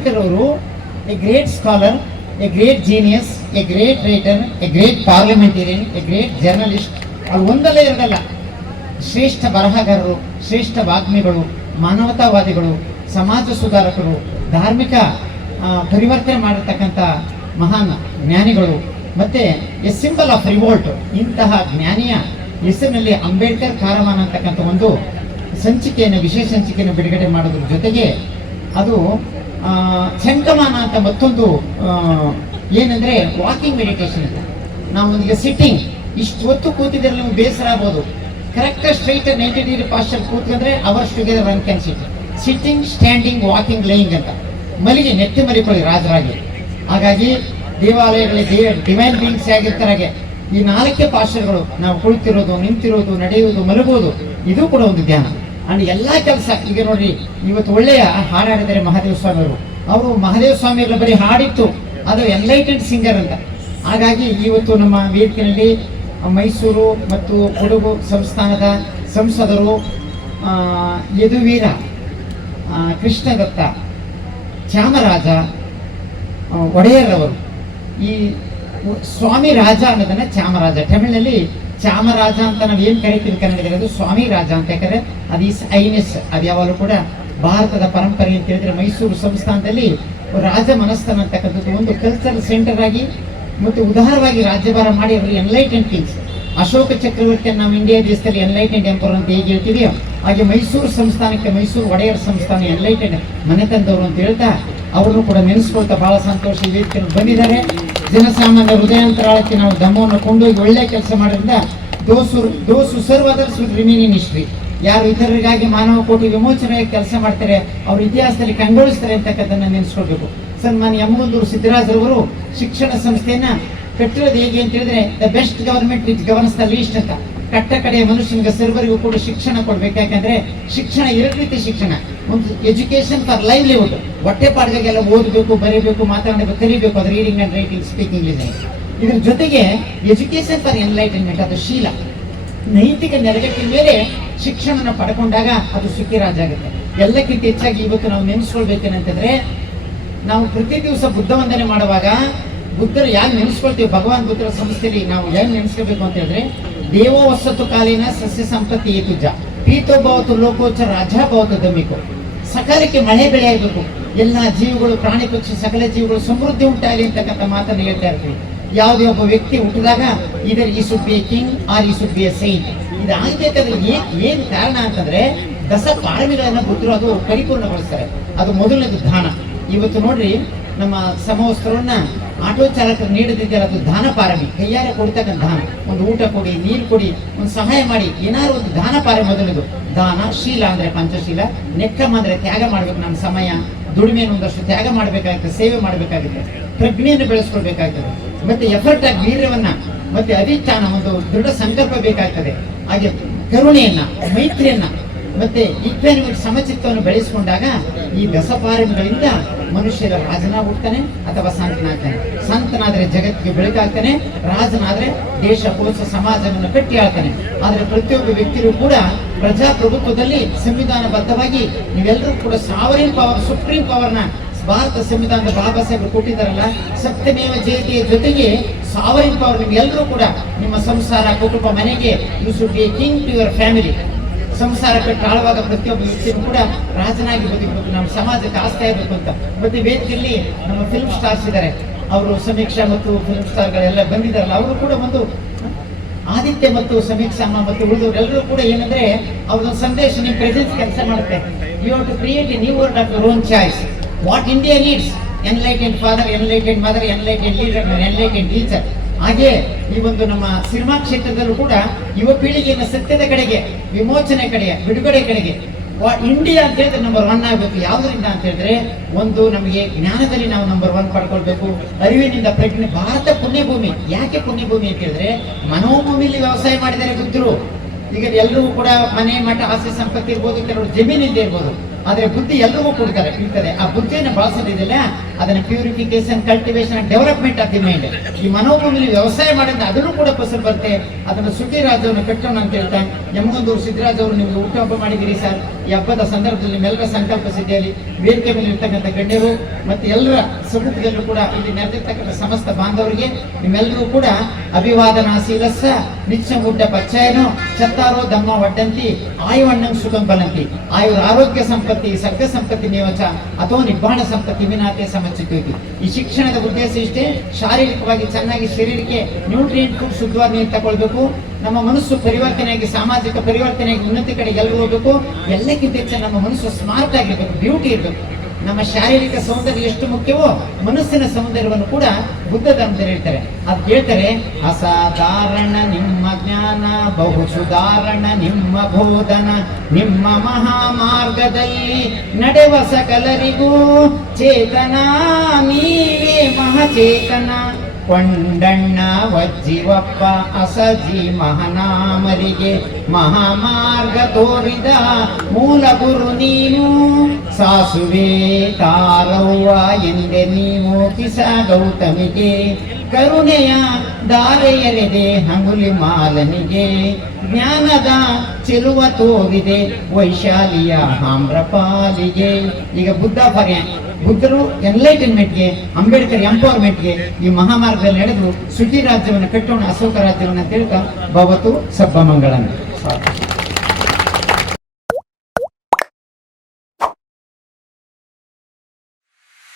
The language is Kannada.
ಅಂಬೇಡ್ಕರ್ ಅವರು A great scholar, A great genius, A great writer, A great parliamentarian, A great journalist. ಅದು ಒಂದಲ್ಲ ಎರಡಲ್ಲ, ಶ್ರೇಷ್ಠ ಬರಹಗಾರರು, ಶ್ರೇಷ್ಠ ವಾಗ್ಮಿಗಳು, ಮಾನವತಾವಾದಿಗಳು, ಸಮಾಜ ಸುಧಾರಕರು, ಧಾರ್ಮಿಕ ಪರಿವರ್ತನೆ ಮಾಡಿರ್ತಕ್ಕಂಥ ಮಹಾನ್ ಜ್ಞಾನಿಗಳು, ಮತ್ತೆ ಎ ಸಿಂಬಲ್ ಆಫ್ ರಿವೋಲ್ಟ್. ಇಂತಹ ಜ್ಞಾನಿಯ ಹೆಸರಿನಲ್ಲಿ ಅಂಬೇಡ್ಕರ್ ಕಾರವಾನ ಅಂತಕ್ಕಂಥ ಒಂದು ಸಂಚಿಕೆಯನ್ನು, ವಿಶೇಷ ಸಂಚಿಕೆಯನ್ನು ಬಿಡುಗಡೆ ಮಾಡೋದ್ರ ಜೊತೆಗೆ ಅದು ಶಂಕಮಾನ ಅಂತ ಮತ್ತೊಂದು ಏನಂದ್ರೆ ವಾಕಿಂಗ್ ಮೆಡಿಟೇಷನ್ ಅಂತ. ನಾವು ಈಗ ಸಿಟ್ಟಿಂಗ್ ಇಷ್ಟು ಹೊತ್ತು ಕೂತಿದ್ರೆ ನಿಮ್ಗೆ ಬೇಸರ ಆಗ್ಬೋದು. ಕರೆಕ್ಟ್ ಸ್ಟ್ರೈಟ್ 90 ಡಿಗ್ರಿ ಪಾಸ್ಚರ್ ಕೂತ್ಕೊಂಡ್ರೆ hours together one can sit. Sitting, standing, walking, laying ಅಂತ ಮಲಿಗೆ ನೆತ್ತಿ ಮರಿಕೊಳ್ಳಿ ರಾಜರಾಗಿ. ಹಾಗಾಗಿ ದೇವಾಲಯಗಳಲ್ಲಿ ಡಿವೈನ್ ಬೀಯಿಂಗ್ಸ್ ಆಗಿರ್ತಾರೆ ಹಾಗೆ ಈ 4 ಪಾಸ್ಚರ್ಗಳು, ನಾವು ಕುಳಿತಿರೋದು, ನಿಂತಿರೋದು, ನಡೆಯುವುದು, ಮಲಗುವುದು, ಇದು ಕೂಡ ಒಂದು ಧ್ಯಾನ. ಅಂಡ್ ಎಲ್ಲಾ ಕೆಲಸ. ಈಗ ನೋಡ್ರಿ, ಇವತ್ತು ಒಳ್ಳೆಯ ಹಾಡಾಡಿದ್ದಾರೆ ಮಹಾದೇವ ಸ್ವಾಮಿಯವರು. ಅವರು ಮಹಾದೇವ ಸ್ವಾಮಿಯವ್ರ ಬರೀ ಹಾಡಿತ್ತು, ಅದು ಎನ್ಲೈಟೆಡ್ ಸಿಂಗರ್ ಅಂತ. ಹಾಗಾಗಿ ಇವತ್ತು ನಮ್ಮ ವೇದಿಕೆಯಲ್ಲಿ ಮೈಸೂರು ಮತ್ತು ಕೊಡಗು ಸಂಸ್ಥಾನದ ಸಂಸದರು ಯದುವೀರ ಕೃಷ್ಣದತ್ತ ಚಾಮರಾಜ ಒಡೆಯರ್ ಅವರು ಈ ಸ್ವಾಮಿ ರಾಜ ಅನ್ನೋದನ್ನ ಚಾಮರಾಜ, ತಮಿಳಿನಲ್ಲಿ ಚಾಮರಾಜ ಅಂತ ನಾವು ಏನ್ ಕರಿತೀವಿ ಕನ್ನಡದಲ್ಲಿ, ಅದು ಸ್ವಾಮಿ ರಾಜ ಅಂತ. ಯಾಕಂದ್ರೆ ಅದು ಈಸ್ ಐನೆಸ್, ಅದು ಯಾವಾಗಲೂ ಕೂಡ ಭಾರತದ ಪರಂಪರೆ ಅಂತ ಹೇಳಿದ್ರೆ ಮೈಸೂರು ಸಂಸ್ಥಾನದಲ್ಲಿ ರಾಜ ಮನಸ್ಥಾನ ಅಂತಕ್ಕಂಥದ್ದು ಒಂದು ಕಲ್ಚರಲ್ ಸೆಂಟರ್ ಆಗಿ ಮತ್ತು ಉದಾರವಾಗಿ ರಾಜ್ಯಭಾರ ಮಾಡಿ ಅವರು ಎನ್ಲೈಟೆಂಡ್ ಕಿಂಗ್ಸ್. ಅಶೋಕ ಚಕ್ರವರ್ತಿಯನ್ನು ನಾವು ಇಂಡಿಯಾ ದೇಶದಲ್ಲಿ ಎನ್ಲೈಟೆಂಡ್ ಎಂಪರ್ ಅಂತ ಹೇಗೆ ಹೇಳ್ತೀವಿಯೋ ಹಾಗೆ ಮೈಸೂರು ಸಂಸ್ಥಾನಕ್ಕೆ ಮೈಸೂರು ಒಡೆಯರ್ ಸಂಸ್ಥಾನ ಎನ್ಲೈಟೆಂಡ್ ಮನೆತಂದವರು ಅಂತ ಹೇಳ್ತಾ ಅವರನ್ನು ಕೂಡ ನೆನೆಸ್ಕೊಳ್ತಾ ಬಹಳ ಸಂತೋಷ ಈ ವೇದಿಕೆಯಲ್ಲಿ ಬಂದಿದ್ದಾರೆ. ಜನಸಾಮಾನ್ಯ ಹೃದಯಾಂತರಾಳಕ್ಕೆ ನಾವು ಧಮ್ಮವನ್ನು ಕೊಂಡೋಗಿ ಒಳ್ಳೆ ಕೆಲಸ ಮಾಡೋದ್ರಿಂದ those serve others will remain in history. ಯಾರು ಇತರರಿಗಾಗಿ ಮಾನವ ಕೋಟಿ ವಿಮೋಚನೆಯಾಗಿ ಕೆಲಸ ಮಾಡ್ತಾರೆ, ಅವ್ರ ಇತಿಹಾಸದಲ್ಲಿ ಕಂಗೊಳಿಸ್ತಾರೆ ಅಂತಕ್ಕಂಥದ್ದನ್ನ ನೆನೆಸ್ಕೊಳ್ಬೇಕು. ಸನ್ಮಾನ್ಯ ಯಮಗುಂದೂರು ಸಿದ್ದರಾಜರವರು ಶಿಕ್ಷಣ ಸಂಸ್ಥೆಯನ್ನ ಕಟ್ಟಿರೋದು ಹೇಗೆ ಅಂತ ಹೇಳಿದ್ರೆ, the best government which governs the least ಅಂತ. ಕಟ್ಟ ಕಡೆಯ ಮನುಷ್ಯನಿಗೆ ಸರ್ವರಿಗೂ ಕೂಡ ಶಿಕ್ಷಣ ಕೊಡ್ಬೇಕು. ಯಾಕಂದ್ರೆ ಶಿಕ್ಷಣ 2 ರೀತಿ ಶಿಕ್ಷಣ. ಒಂದು ಎಜುಕೇಶನ್ ಫಾರ್ ಲೈವ್ಲಿಹುಡ್, ಹೊಟ್ಟೆ ಪಾಡ್ಗೆಲ್ಲ ಓದಬೇಕು, ಬರೀಬೇಕು, ಮಾತಾಡಬೇಕು, ಕಲಿಬೇಕು, ಅದು reading and writing, speaking, listening. ಇದ್ರ ಜೊತೆಗೆ ಎಜುಕೇಶನ್ ಫಾರ್ ಎನ್ಲೈಟನ್ಮೆಂಟ್, ಅದು ಶೀಲ, ನೈತಿಕ ನೆಲೆಗಟ್ಟಿನ ಮೇಲೆ ಶಿಕ್ಷಣ ಪಡ್ಕೊಂಡಾಗ ಅದು ಸುಖಿ ರಾಜ ಆಗುತ್ತೆ. ಎಲ್ಲಕ್ಕಿಂತ ಹೆಚ್ಚಾಗಿ ಇವತ್ತು ನಾವು ನೆನೆಸ್ಕೊಳ್ಬೇಕೇನಂತಂದ್ರೆ, ನಾವು ಪ್ರತಿ ದಿವಸ ಬುದ್ಧ ವಂದನೆ ಮಾಡುವಾಗ ಬುದ್ಧರು ಯಾಕೆ ನೆನೆಸ್ಕೊಳ್ತೀವಿ, ಭಗವಾನ್ ಬುದ್ಧರ ಸಂಸ್ಥೆಯಲ್ಲಿ ನಾವು ಯಾಕೆ ನೆನೆಸ್ಕೋಬೇಕು ಅಂತ ಹೇಳಿದ್ರೆ, ದೇವೋ ವಸತ್ತು ಕಾಲಿನ ಸಸ್ಯ ಸಂಪತ್ತಿ ಏತುಜ ಪೀತೋ ಭವತು ಲೋಕೋಚ ರಾಜ ಭವತು ದಮಿಕೋ. ಸಕಾಲಕ್ಕೆ ಮಳೆ ಬೆಳೆ ಆಗಬೇಕು, ಎಲ್ಲ ಜೀವಿಗಳು, ಪ್ರಾಣಿ ಪಕ್ಷಿ ಸಕಲ ಜೀವಿಗಳು ಸಮೃದ್ಧಿ ಉಂಟಾಗಲಿ ಅಂತಕ್ಕಂಥ ಮಾತನ್ನು ಹೇಳ್ತಾ ಇರ್ತೀವಿ. ಯಾವುದೇ ಒಬ್ಬ ವ್ಯಕ್ತಿ ಹುಟ್ಟಿದಾಗ either he should be a king or he should be a saint. ಇದು ಆಗ್ಬೇಕಾದ್ರೆ ಏನ್ ಕಾರಣ ಅಂತಂದ್ರೆ, ದಸ ಪಾರಮಿಗಳನ್ನ ಬುದ್ಧರು ಅದು ಪರಿಪೂರ್ಣಗೊಳಿಸ್ತಾರೆ. ಅದು ಮೊದಲನೇದು ದಾನ. ಇವತ್ತು ನೋಡ್ರಿ, ನಮ್ಮ ಸಮವಸ್ತ್ರವನ್ನ ಆಟೋ ಚಾಲಕರು ನೀಡದಿದ್ದಾರೆ, ಅದು ದಾನ ಪಾರಮಿ. ಕೈಯಾರೆ ಕೊಡ್ತಕ್ಕಂಥ ದಾನ, ಒಂದು ಊಟ ಕೊಡಿ, ನೀರು ಕೊಡಿ, ಒಂದು ಸಹಾಯ ಮಾಡಿ, ಏನಾದ್ರು ಒಂದು ದಾನ ಪಾರಮಿ ಮೊದಲನೇದು. ದಾನ. ಶೀಲ ಅಂದ್ರೆ ಪಂಚಶೀಲ. ನೆಕ್ಕಮ್ಮ ಅಂದ್ರೆ ತ್ಯಾಗ ಮಾಡ್ಬೇಕು, ನಮ್ಮ ಸಮಯ ದುಡಿಮೆಯನ್ನು ಒಂದಷ್ಟು ತ್ಯಾಗ ಮಾಡಬೇಕಾಗುತ್ತೆ, ಸೇವೆ ಮಾಡಬೇಕಾಗುತ್ತೆ, ಪ್ರಜ್ಞೆಯನ್ನು ಬೆಳೆಸ್ಕೊಳ್ಬೇಕಾಗ್ತದೆ, ಮತ್ತೆ ಎಫರ್ಟ್ ಆಗಿ ವೀರ್ಯವನ್ನ, ಮತ್ತೆ ಅಧಿಷ್ಠಾನ, ಒಂದು ದೃಢ ಸಂಕಲ್ಪ ಬೇಕಾಗ್ತದೆ. ಹಾಗೆ ಕರುಣೆಯನ್ನ, ಮೈತ್ರಿಯನ್ನ, ಮತ್ತೆ ಈಕ್ವಾನಿಟಿ, ಸಮಚಿತ್ತವನ್ನು ಬೆಳೆಸಿಕೊಂಡಾಗ ಈ ದಸಪಾರಮಿಗಳಿಂದ ಮನುಷ್ಯರ ರಾಜನಾಗ್ಬಿಡ್ತಾನೆ ಅಥವಾ ಸಂತನಾಗ್ತಾನೆ. ಸಂತನಾದ್ರೆ ಜಗತ್ತಿಗೆ ಬೆಳಕಾಗ್ತಾನೆ, ರಾಜನಾದ್ರೆ ದೇಶ ಕೋಶ ಸಮಾಜವನ್ನು ಕಟ್ಟಿ ಆಳ್ತಾನೆ. ಆದ್ರೆ ಪ್ರತಿಯೊಬ್ಬ ವ್ಯಕ್ತಿಯೂ ಕೂಡ ಪ್ರಜಾಪ್ರಭುತ್ವದಲ್ಲಿ ಸಂವಿಧಾನಬದ್ಧವಾಗಿ ನೀವೆಲ್ಲರೂ ಕೂಡ ಸಾವರಿನ್ ಪವರ್, ಸುಪ್ರೀಂ ಪವರ್ನ ಭಾರತ ಸಂವಿಧಾನದ ಬಾಬಾ ಸಾಹೇಬರು ಕೊಟ್ಟಿದ್ದಾರಲ್ಲ, ಸತ್ಯಮೇವ ಜಯತೆಯ ಜೊತೆಗೆ ಸಾವರಿನ್ ಪವರ್ ನಿಮ್ಗೆಲ್ಲರೂ ಕೂಡ ನಿಮ್ಮ ಸಂಸಾರ, ಕುಟುಂಬ, ಮನೆಗೆ you should be a king to your family. ಸಂಸಾರ ಕಟ್ಟಿ ಆಳುವಾಗ ಪ್ರತಿಯೊಬ್ಬ ವ್ಯಕ್ತಿಯೂ ಕೂಡ ರಾಜನಾಗಿ ಬದುಕಬೇಕು, ನಮ್ಮ ಸಮಾಜಕ್ಕೆ ಆಸ್ತಿ ಆಗಬೇಕು ಅಂತ. ಮತ್ತೆ ವೇದಿಕೆಯಲ್ಲಿ ನಮ್ಮ ಫಿಲ್ಮ್ ಸ್ಟಾರ್ಸ್ ಇದ್ದಾರೆ, ಅವರು ಸಮೀಕ್ಷಾ ಮತ್ತು ಫಿಲ್ಮ್ ಸ್ಟಾರ್ಗಳೆಲ್ಲ ಬಂದಿದ್ದಾರಲ್ಲ, ಅವರು ಕೂಡ ಒಂದು ಆದಿತ್ಯ ಮತ್ತು ಸಮೀಕ್ಷಾ ಮತ್ತು ಉಳಿದವರೆಲ್ಲರೂ ಕೂಡ ಏನಂದ್ರೆ ಅವ್ರದೊಂದು ಸಂದೇಶ ನಿಮ್ಮ ಪ್ರೆಸೆನ್ಸ್ ಕೆಲಸ ಮಾಡುತ್ತೆ. You have to create a new world of your own choice. What India needs, enlightened father, enlightened mother, enlightened leader, enlightened teacher. ಹಾಗೆ ಈ ಒಂದು ನಮ್ಮ ಸಿನಿಮಾ ಕ್ಷೇತ್ರದಲ್ಲೂ ಕೂಡ ಯುವ ಪೀಳಿಗೆಯನ್ನು ಸತ್ಯದ ಕಡೆಗೆ, ವಿಮೋಚನೆ ಕಡೆಗೆ, ಬಿಡುಗಡೆ ಕಡೆಗೆ ಇಂಡಿಯಾ ಅಂತ ಹೇಳಿದ್ರೆ ನಂಬರ್ 1 ಆಗಬೇಕು. ಯಾವುದರಿಂದ ಅಂತ ಹೇಳಿದ್ರೆ, ಒಂದು ನಮಗೆ ಜ್ಞಾನದಲ್ಲಿ ನಾವು ನಂಬರ್ 1 ಪಡ್ಕೊಳ್ಬೇಕು, ಅರಿವಿನಿಂದ ಪ್ರಜ್ಞೆ. ಭಾರತ ಪುಣ್ಯಭೂಮಿ. ಯಾಕೆ ಪುಣ್ಯಭೂಮಿ ಅಂತ ಹೇಳಿದ್ರೆ, ಮನೋಭೂಮಿಯಲ್ಲಿ ವ್ಯವಸಾಯ ಮಾಡಿದ್ದಾರೆ ಬುದ್ಧರು. ಈಗ ಎಲ್ಲರಿಗೂ ಕೂಡ ಮನೆ, ಮಠ, ಆಸ್ತಿ ಸಂಪತ್ತಿ ಇರ್ಬೋದು, ಕೆಲವರು ಜಮೀನಿಂದ ಇರ್ಬೋದು, ಆದ್ರೆ ಬುದ್ಧಿ ಎಲ್ರಿಗೂ ಕೊಡ್ತಾರೆ, ಇರ್ತದೆ. ಆ ಬುದ್ಧಿಯನ್ನು ಬಳಸೋದಿದೆಯಲ್ಲ, ಅದನ್ನ purification, cultivation, development of the mind. ಈ ಮನೋಭೂಮಿಲಿ ವ್ಯವಸಾಯ ಮಾಡಿದ್ರೆ ಅದನ್ನು ಕೂಡ ಫಸಲು ಬರುತ್ತೆ. ಅದನ್ನು ಸುಟಿ ರಾಜ್ಯವನ್ನು ಕಟ್ಟೋಣ ಅಂತ ಹೇಳ್ತಾ ಯಮಗಂದೂರು ಸಿದ್ದರಾಜ್ ಅವರು ನಿಮಗೆ ಹುಟ್ಟುಹಬ್ಬ ಮಾಡಿದಿರಿ ಸರ್. ಈ ಹಬ್ಬದ ಸಂದರ್ಭದಲ್ಲಿ ನಿಮ್ಮೆಲ್ಲರ ಸಂಕಲ್ಪ ಸಿದ್ಧಿಯಲ್ಲಿ ವೇದಿಕೆ ಮೇಲೆ ಇರ್ತಕ್ಕಂಥ ಗಣ್ಯರು ಮತ್ತು ಎಲ್ಲರ ಸಮ್ಮುಖದಲ್ಲೂ ಕೂಡ ಇಲ್ಲಿ ನೆರೆದಿರ್ತಕ್ಕಂಥ ಸಮಸ್ತ ಬಾಂಧವರಿಗೆ ನಿಮ್ಮೆಲ್ಲರೂ ಕೂಡ ಅಭಿವಾದನಾಶೀಲಸ್ಸ ನಿಚ್ಚಗುಡ್ಡ ಪಚ್ಚಾಯನೋ ಚತ್ತಾರೋ ದಮ್ಮ ಒಡ್ಡಂತಿ ಆಯುವಣ್ಣಂ ಸುಖಂ ಬಲಂತಿ. ಆಯುರ ಆರೋಗ್ಯ ಸಂಪತ್ತಿ ಸರ್ಗ ಸಂಪತ್ತಿ ನಿವಚ ಅಥವಾ ನಿಬ್ಬಾಣ ಸಂಪತ್ತಿ ವಿನಾತೆ ಸಮಚಿತೈತಿ. ಈ ಶಿಕ್ಷಣದ ಉದ್ದೇಶ ಇಷ್ಟೇ, ಶಾರೀರಿಕವಾಗಿ ಚೆನ್ನಾಗಿ ಶರೀರಕ್ಕೆ ನ್ಯೂಟ್ರಿಯೆಂಟ್ ಫುಡ್ ಶುದ್ಧವಾಗಿ ನೀರು ತಗೊಳ್ಬೇಕು. ನಮ್ಮ ಮನಸ್ಸು ಪರಿವರ್ತನೆಯಾಗಿ ಸಾಮಾಜಿಕ ಪರಿವರ್ತನೆಯಾಗಿ ಉನ್ನತಿ ಕಡೆಗೆ ಎಲ್ಲರೂ ಹೋಗ್ಬೇಕು. ಎಲ್ಲಕ್ಕಿಂತ ಹೆಚ್ಚು ನಮ್ಮ ಮನಸ್ಸು ಸ್ಮಾರ್ಟ್ ಆಗಿರ್ಬೇಕು, ಬ್ಯೂಟಿ ಇರಬೇಕು. ನಮ್ಮ ಶಾರೀರಿಕ ಸೌಂದರ್ಯ ಎಷ್ಟು ಮುಖ್ಯವೋ ಮನಸ್ಸಿನ ಸೌಂದರ್ಯವನ್ನು ಕೂಡ ಬುದ್ಧ ಧರ್ಮದಲ್ಲಿ ಹೇಳ್ತಾರೆ. ಅದು ಹೇಳ್ತಾರೆ, ಅಸಾಧಾರಣ ನಿಮ್ಮ ಜ್ಞಾನ, ಬಹು ಸುಧಾರಣ ನಿಮ್ಮ ಬೋಧನ, ನಿಮ್ಮ ಮಹಾಮಾರ್ಗದಲ್ಲಿ ನಡೆವ ಸಕಲರಿಗೂ ಚೇತನ ನೀವೇ ಮಹಚೇತನ. ಕೊಂಡಣ್ಣ ವಜ್ಜಿವಪ್ಪ ಅಸಜಿ ಮಹನಾಮರಿಗೆ ಮಹಾಮಾರ್ಗ ತೋರಿದ ಮೂಲ ಗುರು ನೀನು. ಸಾಸುವೆ ತಾರವ್ವ ಎಂದೆ ನೀವು ಕಿಸ ಗೌತಮಿಗೆ, ಕರುಣೆಯ ದಾರೆಯರೆದೆ ಹಂಗುಲಿ ಮಾಲನಿಗೆ. ಜ್ಞಾನದ ಚೆಲುವ ತೋರಿದೆ ವೈಶಾಲಿಯ ಆಮ್ರಪಾಲಿಗೆ. ಈಗ ಬುದ್ಧ ಬುದ್ಧರು ಎನ್ಲೈಟನ್ಮೆಂಟ್ಗೆ, ಅಂಬೇಡ್ಕರ್ ಎಂಪವರ್ಮೆಂಟ್ಗೆ ಈ ಮಹಾಮಾರ್ಗದಲ್ಲಿ ನಡೆದು ಸುಖಿ ರಾಜ್ಯವನ್ನು ಕಟ್ಟೋಣ, ಅಶೋಕ ರಾಜ್ಯವನ್ನು ಅಂತ ಹೇಳ್ತಾ ಭವತು ಸಬ್ಬ ಮಂಗಳನ.